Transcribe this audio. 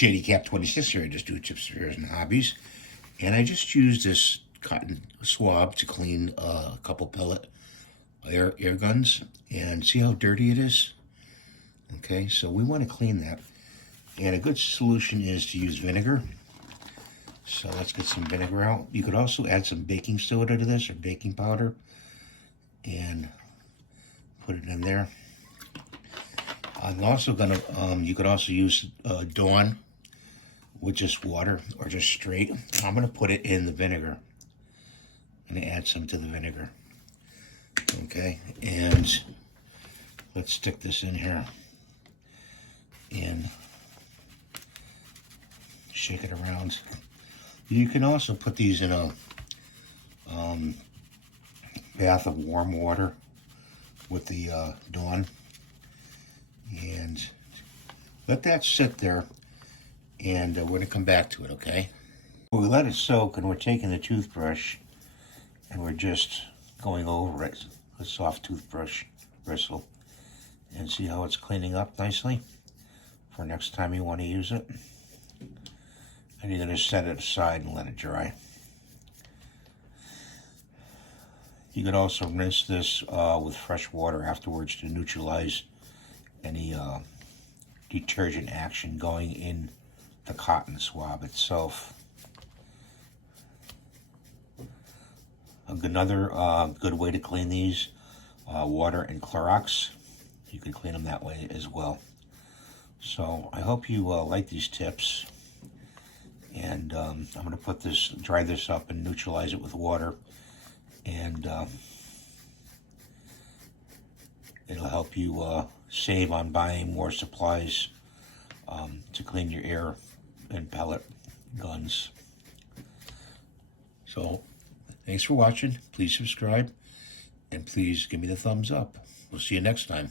JD Cap 26 here. I just do tips, spares, and hobbies. And I just used this cotton swab to clean a couple pellet air guns. And see how dirty it is? Okay, so we want to clean that. And a good solution is to use vinegar. So let's get some vinegar out. You could also add some baking soda to this, or baking powder, and put it in there. I'm also gonna, you could also use Dawn with just water or just straight. I'm gonna put it in the vinegar. I'm gonna add some to the vinegar. Okay, and let's stick this in here and shake it around. You can also put these in a bath of warm water with the Dawn, and let that sit there, and we're going to come back to it, okay? We let it soak, and we're taking the toothbrush and we're just going over it, a soft toothbrush bristle, and see how it's cleaning up nicely for next time you want to use it. And you're going to set it aside and let it dry. You could also rinse this with fresh water afterwards to neutralize any detergent action going in the cotton swab itself. Another good way to clean these, water and Clorox. You can clean them that way as well. So I hope you like these tips. And I'm going to dry this up and neutralize it with water. And it'll help you save on buying more supplies to clean your air and pellet guns. So, thanks for watching. Please subscribe. And please give me the thumbs up. We'll see you next time.